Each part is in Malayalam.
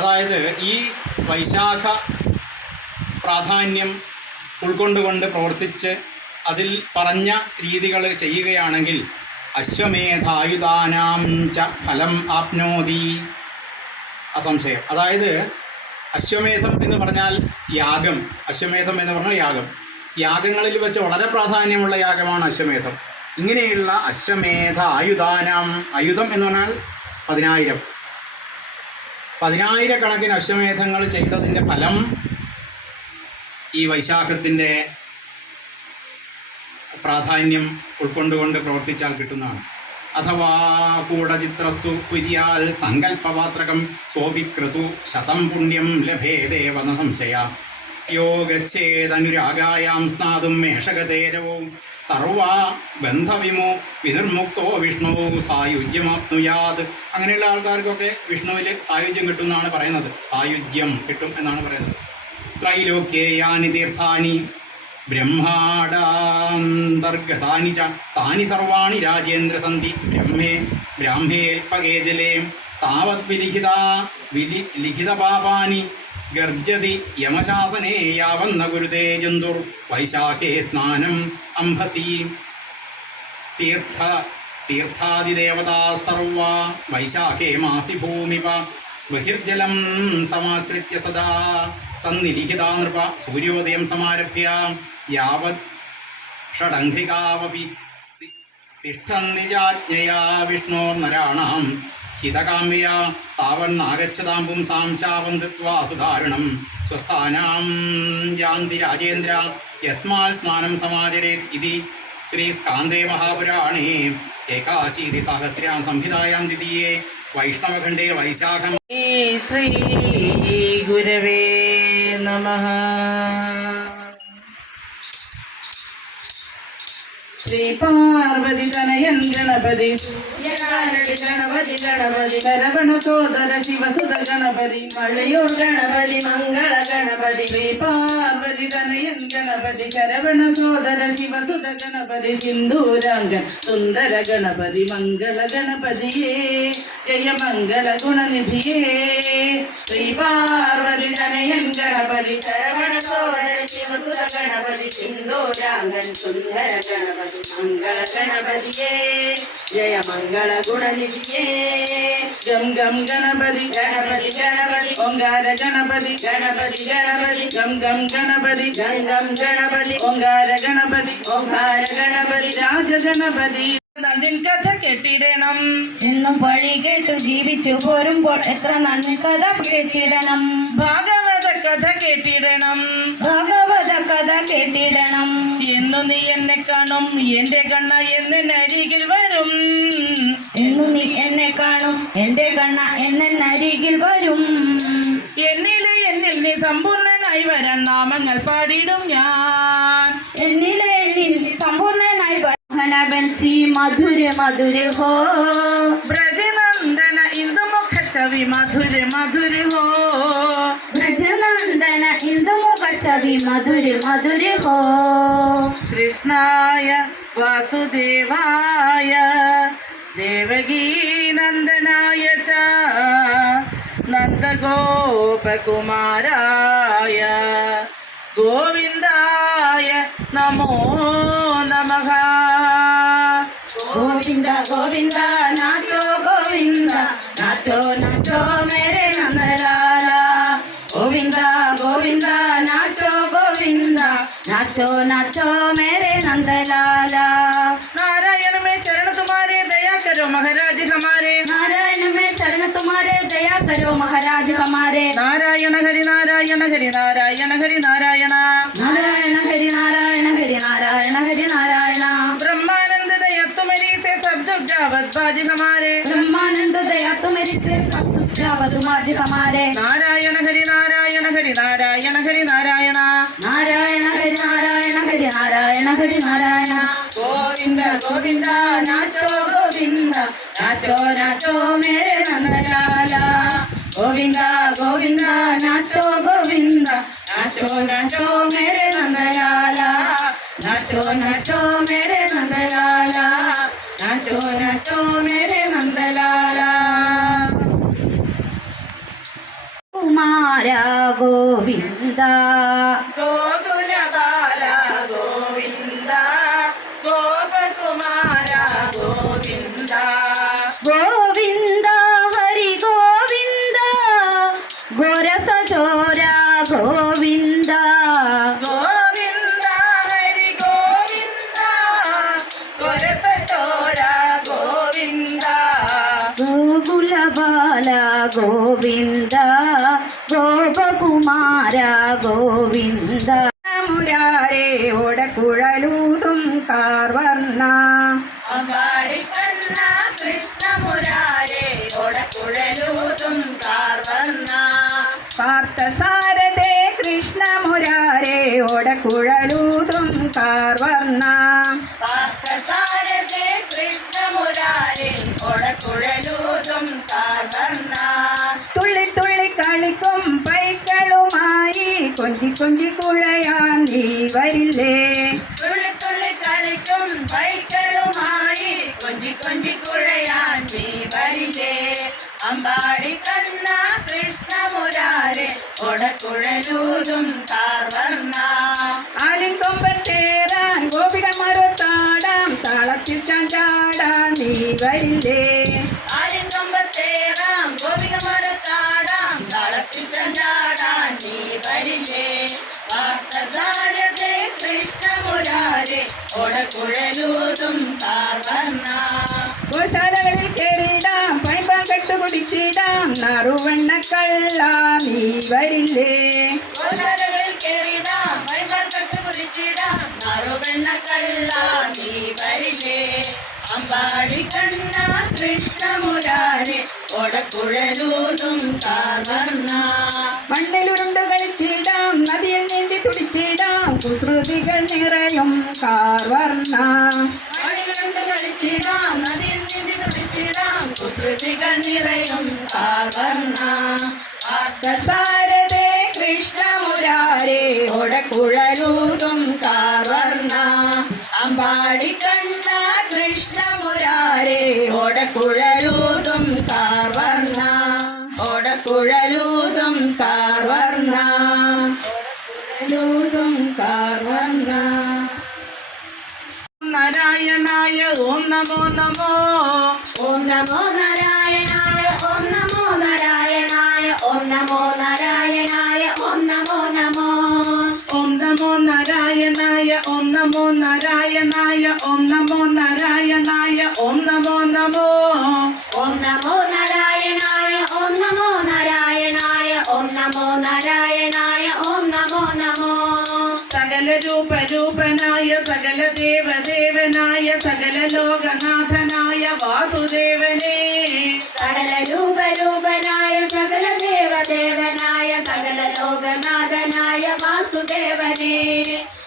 അതായത് ഈ വൈശാഖ പ്രാധാന്യം ഉൾക്കൊണ്ടുകൊണ്ട് പ്രവർത്തിച്ച് അതിൽ പറഞ്ഞ രീതികൾ ചെയ്യുകയാണെങ്കിൽ അശ്വമേധായുധാനാം ച ഫലം ആപ്നോതി അസംശയം. അതായത് അശ്വമേധം എന്ന് പറഞ്ഞാൽ യാഗം. അശ്വമേധം എന്ന് പറഞ്ഞാൽ യാഗം. യാഗങ്ങളിൽ വെച്ച് വളരെ പ്രാധാന്യമുള്ള യാഗമാണ് അശ്വമേധം. ഇങ്ങനെയുള്ള അശ്വമേധ ആയുധാനാം, ആയുധം എന്ന് പറഞ്ഞാൽ 10,000 കണക്കിന് അശ്വമേധങ്ങൾ ചെയ്തതിൻ്റെ ഫലം ഈ വൈശാഖത്തിൻ്റെ പ്രാധാന്യം ഉൾക്കൊണ്ടുകൊണ്ട് പ്രവർത്തിച്ചാൽ കിട്ടുന്നതാണ്. അഥവാ കൂടചിത്രസ്തു കുര്യാൽ സങ്കല്പപാത്രകം സോപിക്രതു ശതം പുണ്യം ലഭേദേവ ന സംശയ. യോ ഗച്ഛേദനുരാഗായാം സ്നാതും മേഷകതേരവും സർവാ ബന്ധവിമോ വിനിർമുക്തോ വിഷ്ണു സായുജ്യമാപ്നുയാത്. അങ്ങനെയുള്ള ആൾക്കാർക്കൊക്കെ വിഷ്ണുവിൽ സായുജ്യം കിട്ടും എന്നാണ് പറയുന്നത്. സായുജ്യം കിട്ടും എന്നാണ് പറയുന്നത്. ത്രൈലോക്യേയാനി തീർത്ഥാനി ബ്രഹ്മാടാന്തർഗതാനി ച താനി സർവാണി രാജേന്ദ്രസന്ധി ബ്രാഹ്മേൽപകേ ജലേ താവത് ലിഖിതപാപാനി ഗർജതി യമശാസനേ യാവന്ന ഗുരുതേ ജന്തുർ വൈശാഖേ സ്നാനം അംഭസി. തീർത്ഥാദിദേവതാ സർവാ വൈശാഖേ മാസി ഭൂമിപ ബഹിർജലം സമാശ്രിത്യ സദാ സന്നിലിഖിതാ നൃപ സൂര്യോദയം സമാരഭ്യ യാവത് ഷഡംഘ്രികാവപി തിഷ്ഠന്നിജാജ്ഞയാ വിഷ്ണോർനരാണാം ഹിതകാമ്യയാ താവന്നാഗച്ഛതാം പുംസാം ശാവന്തിത്വാ സുധാരണം സ്വസ്ഥാനാം യാന്തി രാജേന്ദ്ര യസ്മാൽ സ്നാനം സമാചരേത് ഇതി ശ്രീസ്കാന്ദേ മഹാപുരാണേ ഏകാശീതി സഹസ്രാം സംഹിതായാം ദ്വിതീയേ വൈഷ്ണവഖണ്ഡേ വൈശാഖം. ശ്രീ ഗുരവേ നമഃ. ശ്രീ പാർവതി തനയൻ ഗണപതി ഗണപതി ഗണപതി കരവണ സോദര ശിവസുത ഗണപതി മളയൂർ ഗണപതി മംഗള ഗണപതി. ശ്രീ പാർവതി തനയൻ ഗണപതി കരവണ സോദര ശിവസുത ഗണപതി സിന്ദൂരാംഗൻ സുന്ദര ഗണപതി മംഗള ഗണപതിയേ ജയ മംഗള ഗുണനിധിയേ. ശ്രീ പാർവതി തനയൻ ഗണപതി കരവണ സോദര ശിവസുത ഗണപതി സിന്ദൂരാംഗൻ സുന്ദര ഗണപതി മംഗള ഗണപതിയേ ജയ മംഗള ഗുണനിധിയേ. ഗം ഗം ഗണപതി ഗണപതി ഗണപതി ഓംകാര ഗണപതി ഗണപതി ഗണപതി ഗം ഗം ഗണപതി ഗം ഗം ഗണപതി ഓംകാര ഗണപതി ഓംകാര ഗണപതി രാജ ഗണപതി. നന്ദിൻ കഥ കേട്ടിടണം എന്നും വഴി കേട്ടു ജീവിച്ചു പോരുമ്പോൾ എത്ര നന്ദി കഥ കേട്ടിടണം. ഭാഗവത കഥ കേട്ടിടണം ഭാഗവത കഥ കേട്ടിടണം. എന്നു നീ എന്നെ കാണും എന്റെ കണ്ണ എന്നരികിൽ വരും. എന്നു നീ എന്നെ കാണും എന്റെ കണ്ണ എന്നരികിൽ വരും. എന്നിൽ നീ സമ്പൂർണനായി വരാൻ നാമങ്ങൾ പാടിടും ഞാൻ. എന്നിലെ എന്നിൽ നീ സമ്പൂർണനായി ബൻസി മധുര മധുര ഹോ ബ്രജനന്ദന ഇന്ദുമുഖ ചവി മധുര മധുര ഹോ. ബ്രജനന്ദന ഇന്ദുമുഖ ചവി മധുര മധുര ഹോ. കൃഷ്ണായ വാസുദേവായ ദേവകീ നന്ദനായ ച നന്ദഗോപകുമാരായ ഗോവിന്ദായ നമോ നമഃ. ഗോവിന്ദ ഗോവിന്ദ നാച്ചോ ഗോവിന്ദ നാച്ചോ നാച്ചോ മേരെ നന്ദലാല. ഗോവിന്ദ ഗോവിന്ദ നാച്ചോ ഗോവിന്ദ നാച്ചോ നാച്ചോ മേരെ നന്ദലാല. नारायण में चरण तुम्हारे दया करो महाराज हमारे. नारायण में शरण तुम्हारे दया करो महाराज हमारे. नारायण हरि नारायण हरि नारायण हरि नारायण नारायण हरि नारायण हरि नारायण हरि नारायण. ब्रह्मानंद दया तुम्हारी से सब दुख जावत बाज हमारे. ब्रह्मानंद दया तुम्हारी से सब दुख जावत बाज हमारे. नारायण हरि नारायण हरि नारायण हरि नारायण नारायण हरि नारायण हरि नारायण हरि नारायण. गोविंद गोविंद नाचो गोविंद नाचो नाचो मेरे नंदलाला. गोविंद गोविंद नाचो गोविंद नाचो नाचो मेरे नंदलाला. नाचो नाचो मेरे नंदलाला. नाचो नाचो मेरे नंदलाला. കുമാര ഗോവിന്ദ ഗോകുലബാല ഗോവിന്ദ ഗോപകുമാര ഗോവിന്ദ ഗോവിന്ദ ഹരി ഗോവിന്ദ ഗോരസചോര ഗോവിന്ദ ഗോവിന്ദ ഹരി ഗോവിന്ദ ഗോരസചോര ഗോവിന്ദ ഗോകുലബാല ഗോവിന്ദ ഗോപകുമാര ഗോവിന്ദ മുരാരേ ഓടക്കുഴലൂതും കാർവർണ്ണ അമ്പാടിക്കണ്ണ കൃഷ്ണമുരാരേ ഒടക്കുഴലൂതും കാർവർണ്ണ പാർത്ഥസാരഥേ കൃഷ്ണമുരാരേ ഓടക്കുഴലൂതും കാർവർണ്ണ പാർത്ഥസാരഥേ കൃഷ്ണമുരാരേ ഒടക്കുഴലൂതും കാർവർണ്ണ തുള്ളി തുള്ളി കളിക്കും പൈക്കളുമായി കൊഞ്ചി കൊഞ്ചി കുഴയാൻ നീ വരില്ലേ തുള്ളി തുള്ളി കളിക്കും പൈക്കളുമായി കൊഞ്ചി കൊഞ്ചി കുഴയാൻ നീ വരില്ലേ അമ്പാടി കണ്ണ കൃഷ്ണമുരാരെ ഒടക്കുഴലൂതും കാർവർണ്ണ ആലിൻ കൊമ്പത്തേറാൻ ഗോപികമാരൊത്താടാം താളത്തിൽ ചാഞ്ചാടാൻ നീ വരില്ലേ ആലിൻകൊമ്പത്തേറാം ഗോപികമരത്താടാം താളത്തിൽ ചാടാൻ നീ വരില്ലേ പാർത്ഥസാരഥേ കൃഷ്ണമുരാരെ ഒടക്കുഴലൂതും കാർവർണ്ണ ഗോശാലകളിൽ കേറിടാം പൈമ്പാൻ കെട്ടുകുടിച്ചിടാം നാറുവണ്ണ കള്ള നീ വരില്ലേ ഗോശാലകളിൽ കേറിടാം വൈമൽ കെട്ട് കുടിച്ചിടാം നാറുവെണ്ണ കള്ള നീ വരില്ലേ അമ്പാടി കണ്ണ കൃഷ്ണമുരാരെ ഒടക്കുഴലൂതും കാർവർണ്ണ മണ്ണിലുരുണ്ട് കളിച്ചിടാം നദിയിൽ നീന്തി തുടിച്ചിടാം കുസൃതികൾ നിറയും കാർവർണ്ണ ആടികളുണ്ട് കളിച്ചിടാം നദിയിൽ നീന്തി തുടിച്ചിടാം കുസൃതികൾ നിറയും കാർവർണ്ണ പാർത്ഥസാരഥേ കൃഷ്ണമുരാരേ ഓടക്കുഴലൂതും കാർവർണ്ണ അമ്പാടി കണ്ണ കൃഷ്ണമുരാരെ ഓടക്കുഴലൂതും കാർവർണ്ണ ഓടക്കുഴലൂതും കാർവർണ്ണ ഓടക്കുഴലൂതും കാർവർണ്ണ നാരായണായ ഓം നമോ നമോ ഓം നമോ നാരായണായ ഓം നമോ നാരായണായ ഓം നമോ നാരായണായ ഓം നമോ നമോ ഓം നമോ നാരായണായ ഓം നമോ നാരായണായ ഓം നമോ നാരായണായ ഓം നമോ നമോ ഓം നമോ നാരായണായ ഓം നമോ നാരായണായ ഓം നമോ നാരായണായ ഓം നമോ നമോ സകല രൂപരൂപനായ സകല ദേവദേവനായ സകല ലോകനാഥനായ വാസുദേവനേ സകല രൂപരൂപനായ സകല ദേവദേവനായ സകല ലോകനാഥനായ വാസുദേവനേ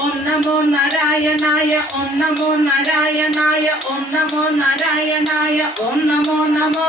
ഓം നമോ നാരായണായ ഓം നമോ നാരായണായ ഓം നമോ നാരായണായ ഓം നമോ നമോ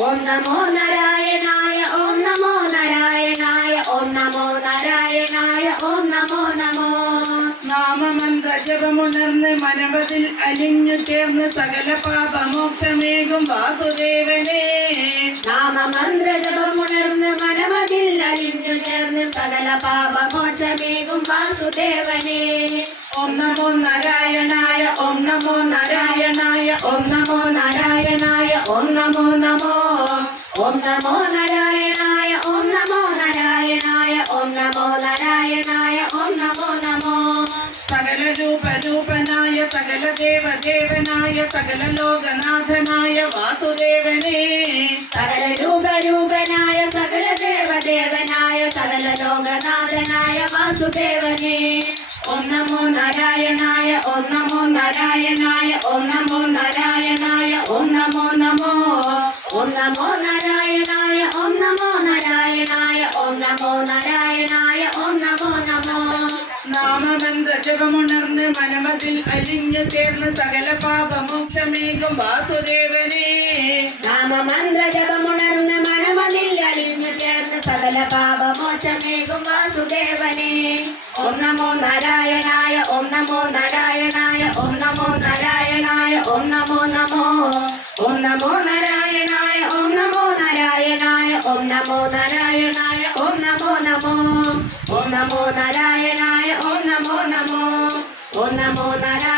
ഓം നമോ നാരായണായ ഓം നമോ നാരായണായ ഓം നമോ നാരായണായ ഓം നമോ നമോ നാമമന്ത്ര ജപമുണർന്ന് മനവതിൽ അലിഞ്ഞു ചേർന്ന് സകല പാപമോക്ഷമേകും വാസുദേവനേ നാമമന്ത്ര ജപമുണർന്ന് മനമതിൽ അലിഞ്ഞു ചേർന്ന് സകല പാപമോക്ഷമേകും വാസുദേവനേ ഓം നമോ നാരായണായ ഓം നമോ നാരായണായ ഓം നമോ നാരായണായ ഓം നമോ നമോ ഓം നമോ നാരായണായ ഓം നമോ നാരായണായ ഓം നമോ നാരായണായ ഓം നമോ നമോ സകല രൂപരൂപനായ സകല ദേവദേവനായ സകല ലോകനാഥനായ വാസുദേവനേ സകല രൂപരൂപനായ സകല ദേവദേവനായ സകല ലോകനാഥനായ വാസുദേവനേ ഓം നമോ നാരായണായ ഓം നമോ നാരായണായ ഓം നമോ നാരായണായ ഓം നമോ നമോ ഓം നമോ നാരായണായ ഓം നമോ നാരായണായ ഓം നമോ നാരായണായ ഓം നമോ നമോ നാമമന്ത്ര ജപമുണർന്ന് മനമതിൽ അലിഞ്ഞു ചേർന്ന് സകല പാപമോക്ഷമേകും വാസുദേവനേ നാമമന്ത്ര ജപമുണർന്ന് മനമതിൽ അലിഞ്ഞു ചേർന്ന് സകല പാപമോക്ഷമേകും വാസുദേവനേ ഓം നമോ നാരായണായ ഓം നമോ നാരായണായ ഓം നമോ നാരായണായ ഓം നമോ നമോ ഓം നമോ നാരായണായ ഓം നമോ നാരായണായ ഓം നമോ നാരായണായ നാരായണായ ഓം നമോ നമോ ഓം നമോ നാരായണായ ഓം നമോ നമോ ഓം നമോ നാരായണായ